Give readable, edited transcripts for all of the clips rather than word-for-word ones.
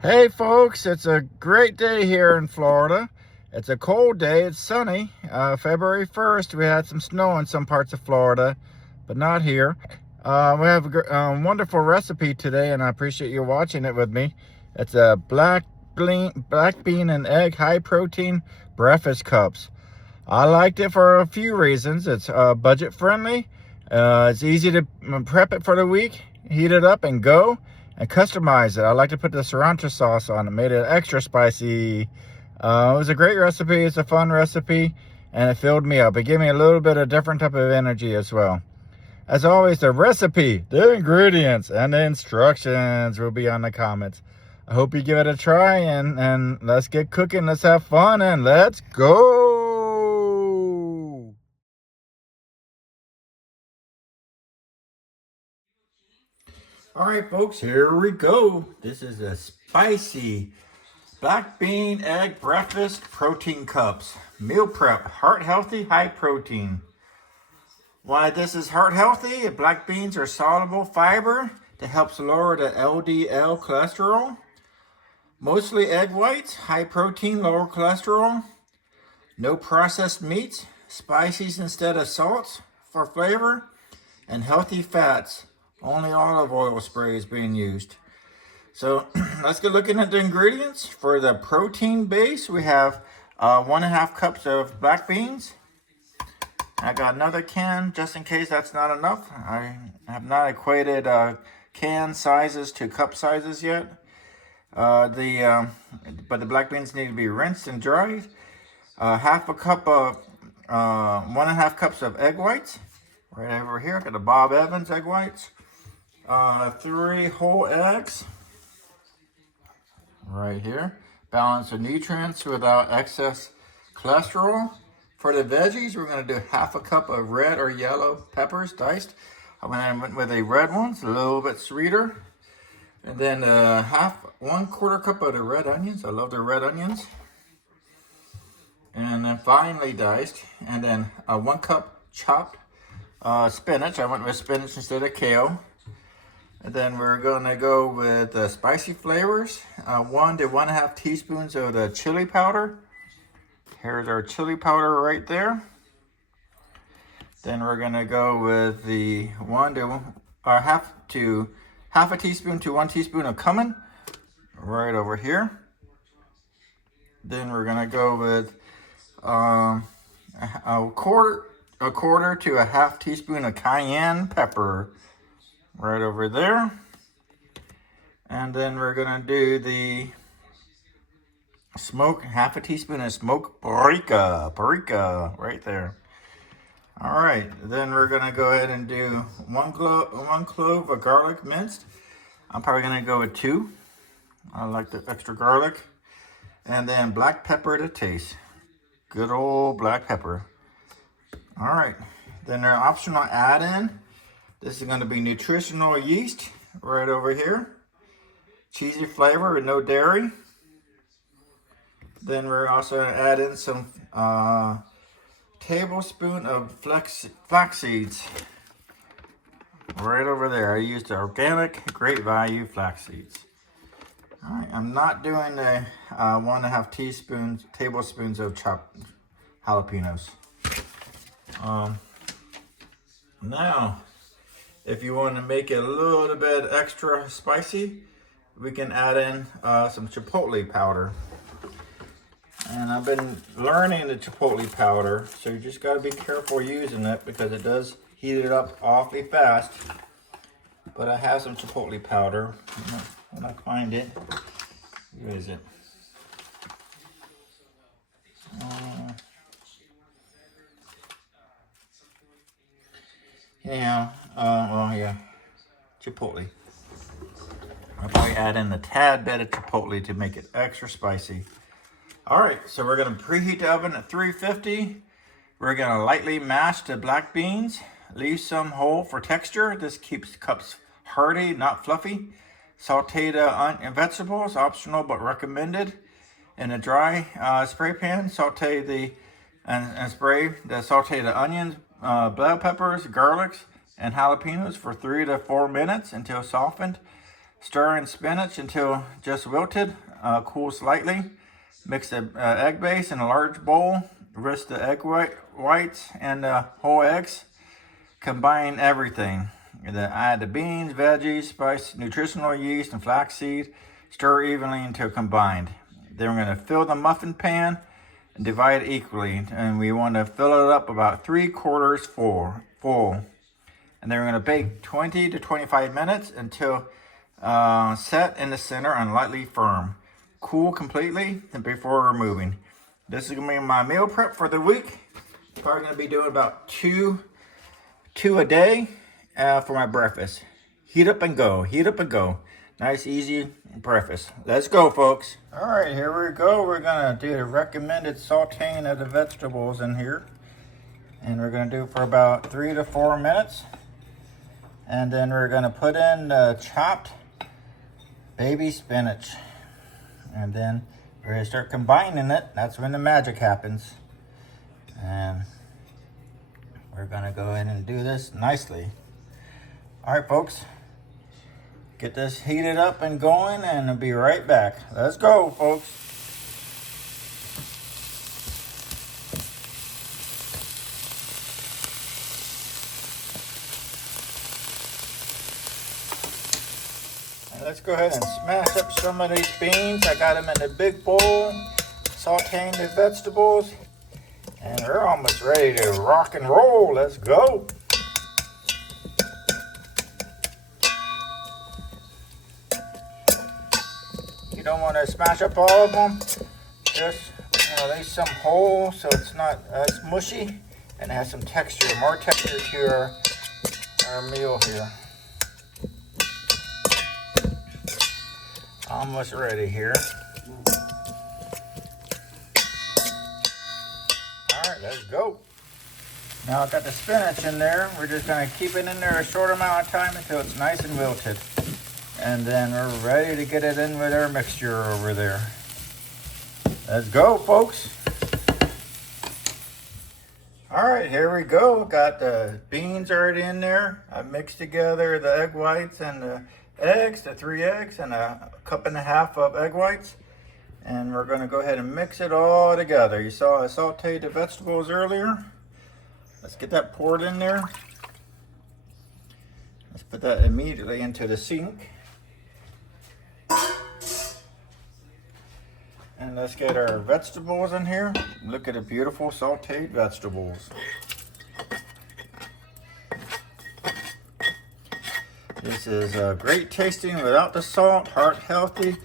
Hey folks, it's a great day here in Florida. It's a cold day, it's sunny. February 1st, we had some snow in some parts of Florida, but not here. We have a wonderful recipe today, and I appreciate you watching it with me. It's a black bean and egg high protein breakfast cups. I liked it for a few reasons. It's budget friendly. It's easy to prep it for the week, heat it up and go, and customize it. I like to put the sriracha sauce on it, made it extra spicy. It was a great recipe. It's a fun recipe, and it filled me up. It gave me a little bit of different type of energy as well. As always, the recipe, the ingredients, and the instructions will be on the comments. I hope you give it a try, and let's get cooking. Let's have fun, and let's go. All right, folks, here we go. This is a spicy black bean egg breakfast protein cups. Meal prep, heart healthy, high protein. Why this is heart healthy? Black beans are soluble fiber that helps lower the LDL cholesterol. Mostly egg whites, high protein, lower cholesterol. No processed meats, spices instead of salts for flavor, and healthy fats. Only olive oil spray is being used. So let's get looking at the ingredients. For the protein base, we have 1.5 cups of black beans. I got another can just in case that's not enough. I have not equated can sizes to cup sizes yet. But the black beans need to be rinsed and dried. 1.5 cups of egg whites. Right over here, got the Bob Evans egg whites. 3 whole eggs. Right here. Balance of nutrients without excess cholesterol. For the veggies, we're going to do 1/2 cup of red or yellow peppers diced. I went with a red one, it's a little bit sweeter. And then 1/4 cup of the red onions. I love the red onions. And then finely diced. And then 1 cup chopped spinach. I went with spinach instead of kale. And then we're going to go with spicy flavors. 1 to 1.5 teaspoons of the chili powder. Here's our chili powder right there. Then we're going to go with the 1/2 teaspoon to 1 teaspoon of cumin. Right over here. Then we're going to go with a quarter to 1/2 teaspoon of cayenne pepper. Right over there. And then we're gonna do the 1/2 teaspoon of smoked paprika right there. All right, then we're gonna go ahead and do one clove of garlic minced. I'm probably gonna go with 2. I like the extra garlic. And then black pepper to taste. Good old black pepper. All right, then our optional add-in. This is going to be nutritional yeast right over here. Cheesy flavor with no dairy. Then we're also going to add in some tablespoon of flax seeds. Right over there. I used the organic, great value flax seeds. All right, I'm not doing the 1.5 tablespoons of chopped jalapenos. Now, if you want to make it a little bit extra spicy, we can add in some chipotle powder. And I've been learning the chipotle powder, so you just got to be careful using it because it does heat it up awfully fast. But I have some chipotle powder. When I find it, where is it? Yeah, chipotle. I'll probably add in a tad bit of chipotle to make it extra spicy. All right, so we're gonna preheat the oven at 350. We're gonna lightly mash the black beans. Leave some whole for texture. This keeps cups hearty, not fluffy. Saute the vegetables, optional but recommended. In a dry spray pan, saute the onions, bell peppers, garlics, and jalapenos for 3 to 4 minutes until softened. Stir in spinach until just wilted, cool slightly. Mix the egg base in a large bowl. Whisk the egg whites and whole eggs. Combine everything. Then add the beans, veggies, spice, nutritional yeast, and flaxseed. Stir evenly until combined. Then we're going to fill the muffin pan and divide it equally. And we want to fill it up about 3/4 full. And then we're going to bake 20 to 25 minutes until set in the center and lightly firm. Cool completely and before removing. This is going to be my meal prep for the week. Probably going to be doing about two a day for my breakfast. Heat up and go. Heat up and go. Nice, easy breakfast. Let's go, folks. All right, here we go. We're going to do the recommended sauteing of the vegetables in here. And we're going to do it for about 3 to 4 minutes. And then we're going to put in the chopped baby spinach. And then we're going to start combining it. That's when the magic happens. And we're going to go ahead and do this nicely. All right, folks. Get this heated up and going, and I'll be right back. Let's go, folks. Let's go ahead and smash up some of these beans. I got them in a big bowl, sauteing the vegetables, and we're almost ready to rock and roll. Let's go. You don't want to smash up all of them. Just leave some whole so it's not as mushy and has some texture, more texture to our meal here. Almost ready here. All right, let's go. Now I've got the spinach in there. We're just going to keep it in there a short amount of time until it's nice and wilted. And then we're ready to get it in with our mixture over there. Let's go, folks. All right, here we go. Got the beans already in there. I mixed together the egg whites and the eggs, the 3 eggs, and a 1.5 cups of egg whites. And we're going to go ahead and mix it all together. You saw I sauteed the vegetables earlier. Let's get that poured in there. Let's put that immediately into the sink. And let's get our vegetables in here. Look at the beautiful sauteed vegetables. This is great tasting without the salt, heart healthy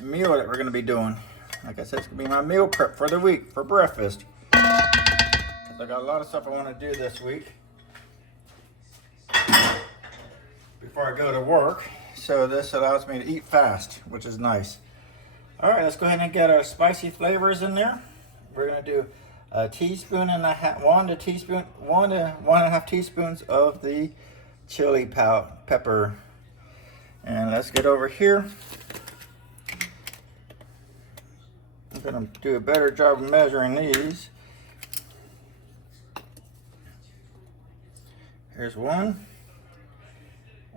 meal that we're going to be doing. Like I said, it's going to be my meal prep for the week for breakfast. I got a lot of stuff I want to do this week before I go to work. So this allows me to eat fast, which is nice. All right, let's go ahead and get our spicy flavors in there. We're going to do a teaspoon and a half, 1 to 1.5 teaspoons of the chili pepper. And let's get over here. I'm going to do a better job of measuring these. Here's 1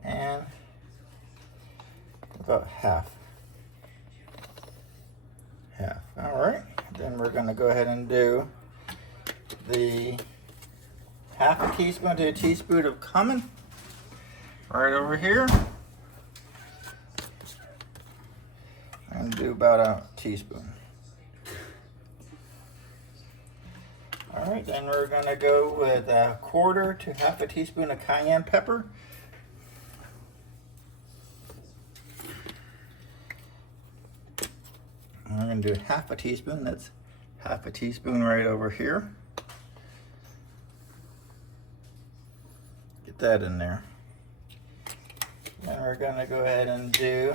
and about half. All right, then we're going to go ahead and do the 1/2 teaspoon to a teaspoon of cumin right over here. I'm going to do about a teaspoon. All right, then we're going to go with 1/4 to 1/2 teaspoon of cayenne pepper. I'm going to do 1/2 teaspoon. That's 1/2 teaspoon right over here. Get that in there. Then we're going to go ahead and do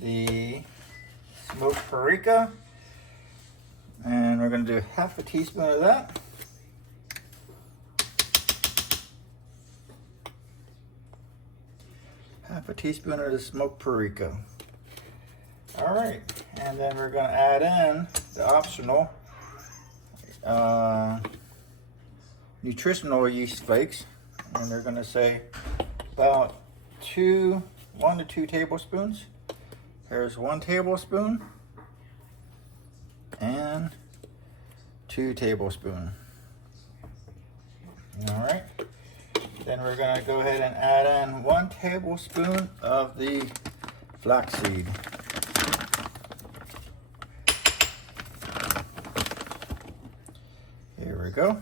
the smoked paprika. And we're going to do 1/2 teaspoon of that. Half a teaspoon of the smoked paprika. All right, and then we're going to add in the optional nutritional yeast flakes, and they're going to say about 1 to 2 tablespoons. Here's 1 tablespoon and 2 tablespoons. All right. Then we're going to go ahead and add in 1 tablespoon of the flaxseed. Here we go.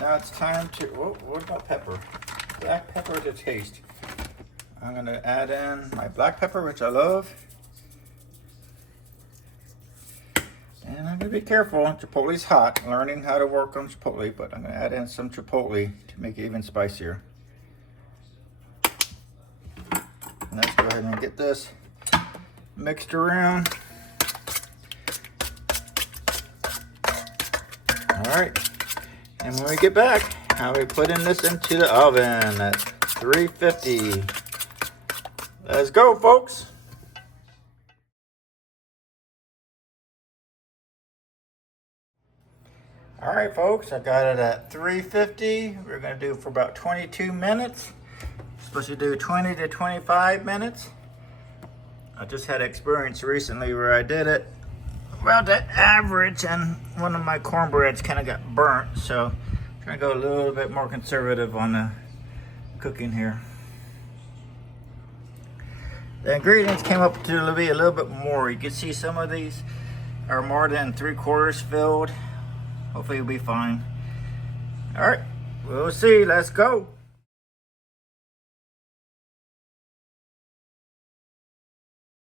Now it's time to, what about pepper? Black pepper to taste. I'm going to add in my black pepper, which I love. And I'm going to be careful. Chipotle's hot. I'm learning how to work on chipotle, but I'm going to add in some chipotle to make it even spicier. And let's go ahead and get this mixed around. All right. And when we get back, I'll be putting this into the oven at 350. Let's go, folks. All right, folks, I got it at 350. We're gonna do it for about 22 minutes. Supposed to do 20 to 25 minutes. I just had experience recently where I did it about that average, and one of my cornbreads kind of got burnt, so I'm trying to go a little bit more conservative on the cooking here. The ingredients came up to be a little bit more. You can see some of these are more than 3/4 filled. Hopefully it'll be fine. All right, we'll see. Let's go.